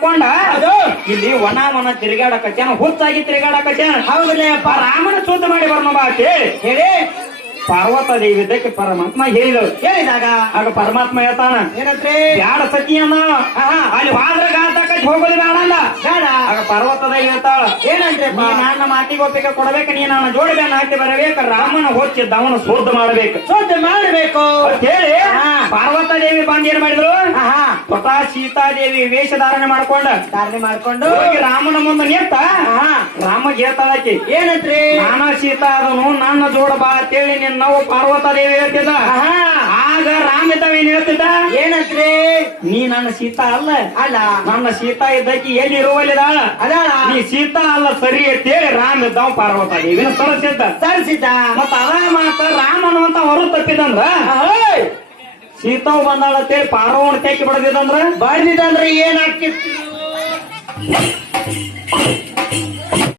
ಕೊಂಡ ಅದು. ಇಲ್ಲಿ ವನ ಮನ ತಿರುಗಾಡಕತ್ಯಾನ ಹುಚ್ಚಾಗಿ ತಿರುಗಾಡಕತ್ಯಾನ ಅಪ್ಪ. ರಾಮನ ಶುದ್ಧ ಮಾಡಿ ಬರ್ಮ ಬಾತಿ ಹೇಳಿ. ಪರ್ವತ ದೇವಿ ಇದಕ್ಕೆ ಪರಮಾತ್ಮ ಹೇಳಿದ್ರು ಹೇಳಿದಾಗ? ಆಗ ಪರಮಾತ್ಮ ಹೇಳ್ತಾನ ಏನಂತ್ರಿ? ಬ್ಯಾಡ ಸತಿಯನ್ನ ಅಲ್ಲಿ ವಾದ್ರ ಗಾತಕತ್ ಹೋಗೋದು ಬೇಡ ಅಂದ. ಬೇಡ. ಆಗ ಪರ್ವತ ದೇವಿ ಹೇಳ್ತಾಳ ಏನಂದ್ರೆ ನಾನು ನನ್ನ ಮಾತಿಗೆ ಒಪ್ಪಿಗೆ ಕೊಡಬೇಕು ನೀ ನನ್ನ ಜೋಡಿ ಹಾಕಿ ಬರಬೇಕು ರಾಮನ ಹೊಚ್ಚಿದ್ದ ಅವನ ಶುದ್ಧ ಮಾಡಬೇಕು. ಶುದ್ಧ ಮಾಡಬೇಕು. ಹೇಳಿ ಹಾ. ಪಾರ್ವತ ದೇವಿ ಬಂದ್ ಏನ್ ಮಾಡಿದ್ರು ಸ್ವತಃ ಸೀತಾದೇವಿ ವೇಷಧಾರಣೆ ಮಾಡ್ಕೊಂಡ. ಧಾರಣೆ ಮಾಡ್ಕೊಂಡು. ಹೋಗಿ ರಾಮನ ಮುಂದೆ ನಿಂತ. ರಾಮ ಹೇಳ್ತಾಳಕಿ ಏನಂತ್ರಿ? ನಾನ ಸೀತಾ ಅದನು ನನ್ನ ಜೋಡ ಬಾ ಅಂತೇಳಿ ನಿನ್ನವು ಪಾರ್ವತ ದೇವಿ ಹೇಳ್ತಿದ್ದ. ಆಗ ರಾಮ ಇದ್ದಾವೇನ್ ಹೇಳ್ತಿದ್ದ? ಏನಂತ್ರಿ? ನೀ ನನ್ನ ಸೀತಾ ಅಲ್ಲ. ಅಲ್ಲ. ನನ್ನ ಸೀತಾ ಇದ್ದಕ್ಕಿ ಎಲ್ಲಿ ಇರುವಲ್ಲಿದಾಳ ಅದ ನೀ ಸೀತಾ ಅಲ್ಲ ಸರಿ ಅಂತೇಳಿ ರಾಮ ಇದ್ದಾವ ಪಾರ್ವತ ದೇವಿನ ಸರಸಿದ್ದ. ತರಿಸಿದ್ದ ಮತ್ತ ಅದ ಮಾತ ರಾಮನು ಅಂತ ಹೊರ ತಪ್ಪಿದಂದ್ರ ಸೀತಾವ್ ಬಂದಾಳ ಅಂತೇಳಿ ಪಾರವನ್ ಕೈಕಿ ಬಡದಿದಂದ್ರ? ಬಡದಿದಂದ್ರ ಏನ್ ಏನಾಗ್ತಿತ್ತು?